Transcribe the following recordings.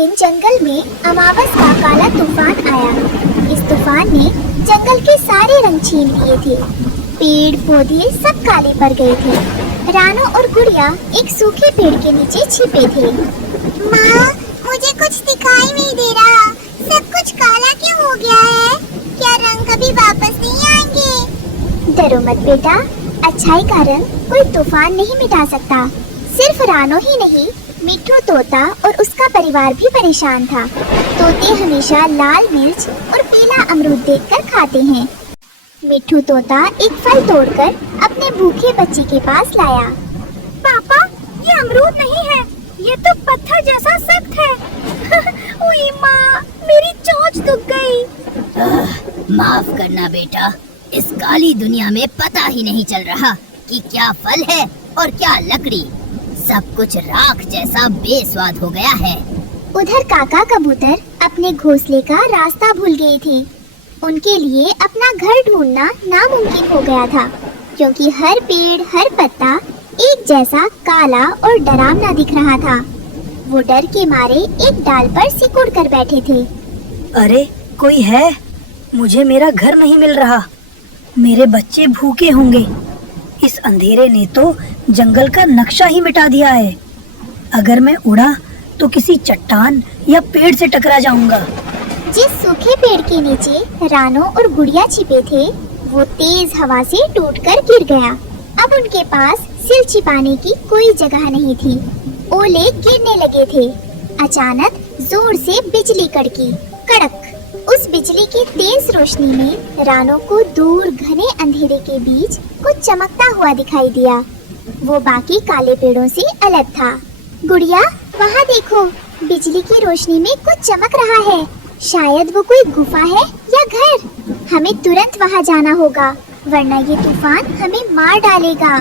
दिन जंगल में अमावस का काला तूफान आया। इस तूफान ने जंगल के सारे रंग छीन लिए थे। पेड़ पौधे सब काले पड़ गए थे। रानो और गुड़िया एक सूखे पेड़ के नीचे छिपे थे। माँ, मुझे कुछ दिखाई नहीं दे रहा। सब कुछ काला क्यों हो गया है? क्या रंग कभी वापस नहीं आएंगे? डरो मत बेटा, अच्छाई का रंग कोई तूफान नहीं मिटा सकता। सिर्फ रानो ही नहीं, मिट्ठू तोता और उसका परिवार भी परेशान था। तोते हमेशा लाल मिर्च और पीला अमरूद देखकर खाते हैं। मिट्ठू तोता एक फल तोड़कर अपने भूखे बच्चे के पास लाया। पापा, ये अमरूद नहीं है, ये तो पत्थर जैसा सख्त है। ओए माँ, मेरी चोंच दुख गई। माफ करना बेटा, इस काली दुनिया में पता ही नहीं चल रहा कि क्या फल है और क्या लकड़ी। सब कुछ राख जैसा बेस्वाद हो गया है। उधर काका कबूतर अपने घोंसले का रास्ता भूल गए थे। उनके लिए अपना घर ढूंढना नामुमकिन हो गया था, क्योंकि हर पेड़ हर पत्ता एक जैसा काला और डरावना दिख रहा था। वो डर के मारे एक डाल पर सिकुड़ कर बैठे थे। अरे कोई है? मुझे मेरा घर नहीं मिल रहा। मेरे बच्चे भूखे होंगे। इस अंधेरे ने तो जंगल का नक्शा ही मिटा दिया है। अगर मैं उड़ा तो किसी चट्टान या पेड़ से टकरा जाऊंगा। जिस सूखे पेड़ के नीचे रानो और गुड़िया छिपे थे, वो तेज हवा से टूटकर गिर गया। अब उनके पास सिर छिपाने की कोई जगह नहीं थी। ओले गिरने लगे थे। अचानक जोर से बिजली कड़की, कड़क। उस बिजली की तेज रोशनी में रानो को दूर घने अंधेरे के बीच कुछ चमकता हुआ दिखाई दिया। वो बाकी काले पेड़ों से अलग था। गुड़िया, वहाँ देखो, बिजली की रोशनी में कुछ चमक रहा है। शायद वो कोई गुफा है या घर। हमें तुरंत वहाँ जाना होगा, वरना ये तूफान हमें मार डालेगा।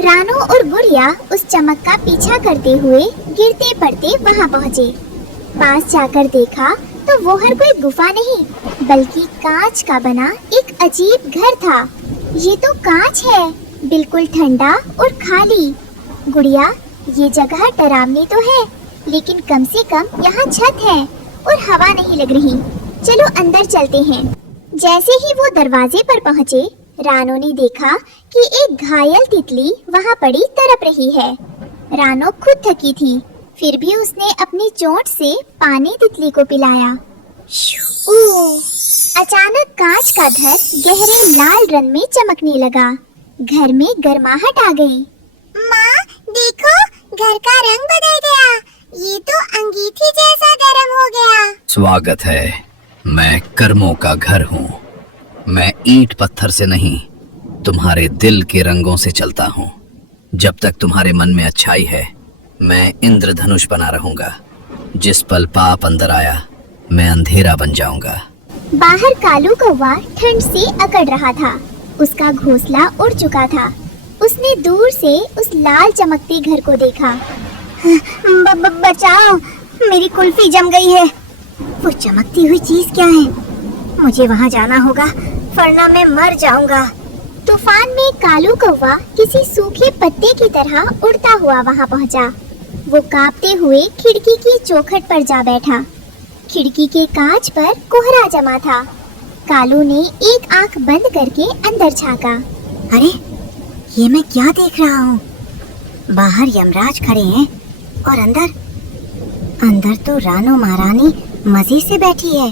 रानो और गुड़िया उस चमक का पीछा करते हुए गिरते पड़ते वहाँ पहुँचे। पास जाकर देखा तो वो हर कोई गुफा नहीं, बल्कि कांच का बना एक अजीब घर था। ये तो कांच है, बिल्कुल ठंडा और खाली। गुड़िया, ये जगह डरावनी तो है, लेकिन कम से कम यहाँ छत है और हवा नहीं लग रही। चलो अंदर चलते हैं। जैसे ही वो दरवाजे पर पहुँचे, रानो ने देखा कि एक घायल तितली वहाँ पड़ी तड़प रही है। रानो खुद थकी थी, फिर भी उसने अपनी चोंच से पानी तितली को पिलाया। अचानक कांच का घर गहरे लाल रंग में चमकने लगा। घर में गर्माहट आ गई। माँ, देखो, घर का रंग बदल गया। ये तो अंगीठी जैसा गर्म हो गया। स्वागत है, मैं कर्मों का घर हूँ। मैं ईंट पत्थर से नहीं, तुम्हारे दिल के रंगों से चलता हूँ। जब तक तुम्हारे मन में अच्छाई है, मैं इंद्रधनुष बना रहूंगा। जिस पल पाप अंदर आया, मैं अंधेरा बन जाऊंगा। बाहर कालू कौवा ठंड से अकड़ रहा था। उसका घोंसला उड़ चुका था। उसने दूर से उस लाल चमकते घर को देखा। बचाओ, मेरी कुल्फी जम गई है। वो चमकती हुई चीज क्या है? मुझे वहाँ जाना होगा, वरना मैं मर जाऊंगा। तूफान में कालू कौवा किसी सूखे पत्ते की तरह उड़ता हुआ वहाँ पहुँचा। वो कांपते हुए खिड़की की चौखट पर जा बैठा। खिड़की के कांच पर कोहरा जमा था। कालू ने एक आंख बंद करके अंदर झांका। अरे, ये मैं क्या देख रहा हूँ? बाहर यमराज खड़े हैं और अंदर तो रानो महारानी मजे से बैठी है।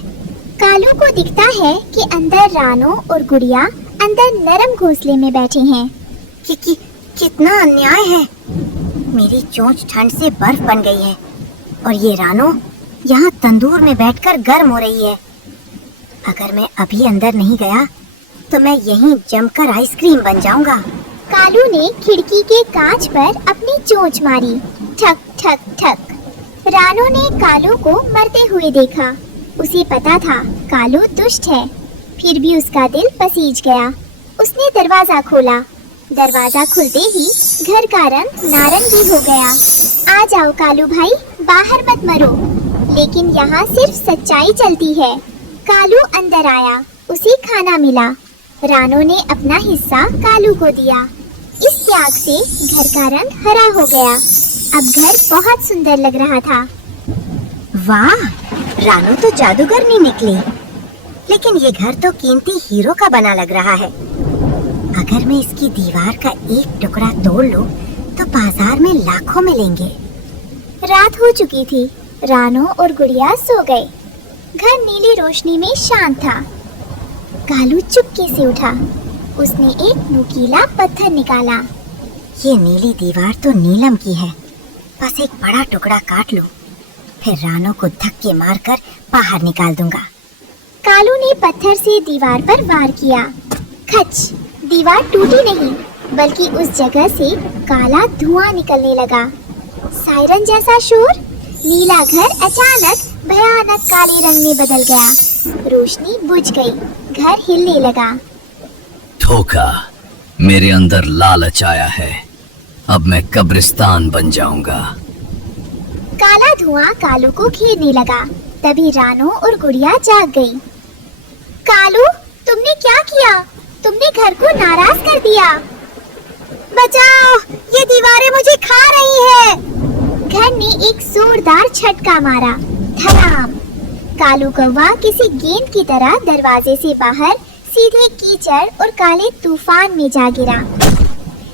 कालू को दिखता है कि अंदर रानो और गुड़िया अंदर नरम घोंसले में बैठे हैं। कितना अन्याय है। मेरी चोंच ठंड से बर्फ बन गई है और ये रानो यहाँ तंदूर में बैठकर गर्म हो रही है। अगर मैं अभी अंदर नहीं गया तो मैं यहीं जमकर आइसक्रीम बन जाऊंगा। कालू ने खिड़की के कांच पर अपनी चोंच मारी। ठक ठक ठक। रानो ने कालू को मरते हुए देखा। उसे पता था कालू दुष्ट है, फिर भी उसका दिल पसीज गया। उसने दरवाजा खोला। दरवाजा खुलते ही घर का रंग नारंगी हो गया। आ जाओ कालू भाई, बाहर मत मरो। लेकिन यहाँ सिर्फ सच्चाई चलती है। कालू अंदर आया। उसे खाना मिला। रानो ने अपना हिस्सा कालू को दिया। इस त्याग से घर का रंग हरा हो गया। अब घर बहुत सुंदर लग रहा था। वाह, रानू तो जादूगर नहीं निकली। लेकिन ये घर तो कीमती हीरो का बना लग रहा है। अगर मैं इसकी दीवार का एक टुकड़ा तोड़ लूं, तो बाजार में लाखों मिलेंगे। रात हो चुकी थी। रानो और गुड़िया सो गए। घर नीली रोशनी में शांत था। कालू चुपके से उठा। उसने एक नुकीला पत्थर निकाला। ये नीली दीवार तो नीलम की है। बस एक बड़ा टुकड़ा काट लूं, फिर रानो को धक्के मारकर बाहर निकाल दूंगा। कालू ने पत्थर से दीवार पर वार किया। खच! दीवार टूटी नहीं, बल्कि उस जगह से काला धुआं निकलने लगा। सायरन जैसा शोर। नीला घर अचानक भयानक काले रंग में बदल गया। रोशनी बुझ गई। घर हिलने लगा। धोखा, मेरे अंदर लालच आया है। अब मैं कब्रिस्तान बन जाऊंगा। काला धुआं कालू को घेरने लगा। तभी रानो और गुड़िया जाग गई। कालू, तुमने क्या किया? तुमने घर को नाराज कर दिया। बचाओ, ये दीवारें मुझे खा रही है। घर ने एक जोरदार झटका मारा। धड़ाम! कालू कौवा किसी गेंद की तरह दरवाजे से बाहर सीधे कीचड़ और काले तूफान में जा गिरा।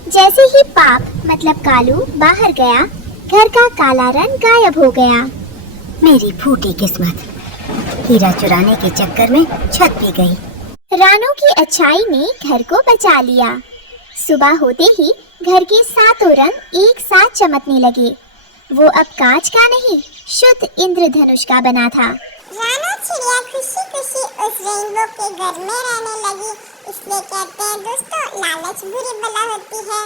जैसे ही पाप मतलब कालू बाहर गया, घर का काला रंग गायब हो गया। मेरी फूटी किस्मत, हीरा चुराने के चक्कर में छत भी गई। रानो की अच्छाई ने घर को बचा लिया। सुबह होते ही घर के सातों रंग एक साथ चमकने लगे। वो अब कांच का नहीं, शुद्ध इंद्रधनुष का बना था। रानो चिड़िया खुशी खुशी उस रेनबो के घर में रहने लगी। इसलिए कहते हैं दोस्तों, लालच बुरी बला होती है।